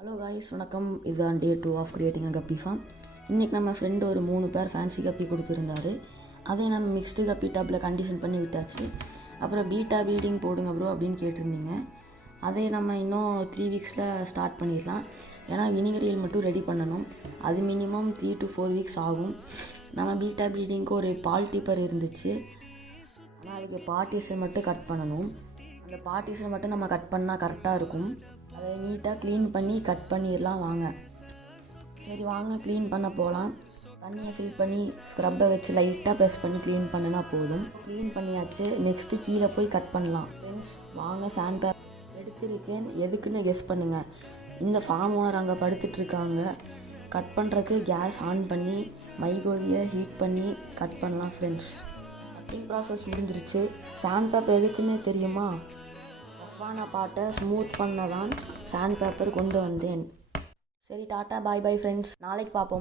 Hello guys, வணக்கம். இதுதான் டே 2 of creating a கப்பி ஃபார்ம். இன்றைக்கி நம்ம ஃப்ரெண்டு ஒரு 3 பேர் ஃபேன்சி கப்பி கொடுத்துருந்தாரு. அதை நம்ம மிக்ஸ்டு கப்பி டப்பில் கண்டிஷன் பண்ணி விட்டாச்சு. அப்புறம் பீட்டா ப்ரீடிங் போடுங்க ப்ரோ அப்படின்னு கேட்டிருந்தீங்க. அதை நம்ம இன்னும் 3 வீக்ஸில் ஸ்டார்ட் பண்ணிடலாம். ஏன்னா வினிகரியல் மட்டும் ரெடி பண்ணணும். அது மினிமம் 3 to 4 வீக்ஸ் ஆகும். நம்ம பீட்டா ப்ரீடிங்க்கு ஒரு பால் டிப்பர் இருந்துச்சு. ஆனால் அதுக்கு பார்ட்டிஸை மட்டும் கட் பண்ணணும். அந்த பார்ட்டிஸை மட்டும் நம்ம கட் பண்ணால் கரெக்டாக இருக்கும். அதை நீட்டாக க்ளீன் பண்ணி கட் பண்ணிடலாம் வாங்க. சரி வாங்க, க்ளீன் பண்ண போகலாம். தண்ணியை ஃபில் பண்ணி ஸ்க்ரப்பை வச்சு லைட்டாக ப்ரெஸ் பண்ணி க்ளீன் பண்ணினா போதும். க்ளீன் பண்ணியாச்சு. நெக்ஸ்ட்டு கீழே போய் கட் பண்ணலாம். ஃப்ரெண்ட்ஸ் வாங்க, சாண்ட் பேப்பர் எடுத்திருக்கேன். எதுக்குன்னு கெஸ் பண்ணுங்கள். இந்த ஃபார்ம் ஓனர் அங்கே படுத்துட்ருக்காங்க. கட் பண்ணுறதுக்கு கேஸ் ஆன் பண்ணி மைகோதியை ஹீட் பண்ணி கட் பண்ணலாம் ஃப்ரெண்ட்ஸ். கட்டிங் ப்ராசஸ் முடிஞ்சிருச்சு. சாண்ட் பேப்பர் எதுக்குன்னே தெரியுமா? ரஃப்பான பாட்டை ஸ்மூத் பண்ண தான் சாண்ட் பேப்பர் கொண்டு வந்தேன். சரி, டாட்டா பாய் பாய் ஃப்ரெண்ட்ஸ். நாளைக்கு பார்ப்போம்.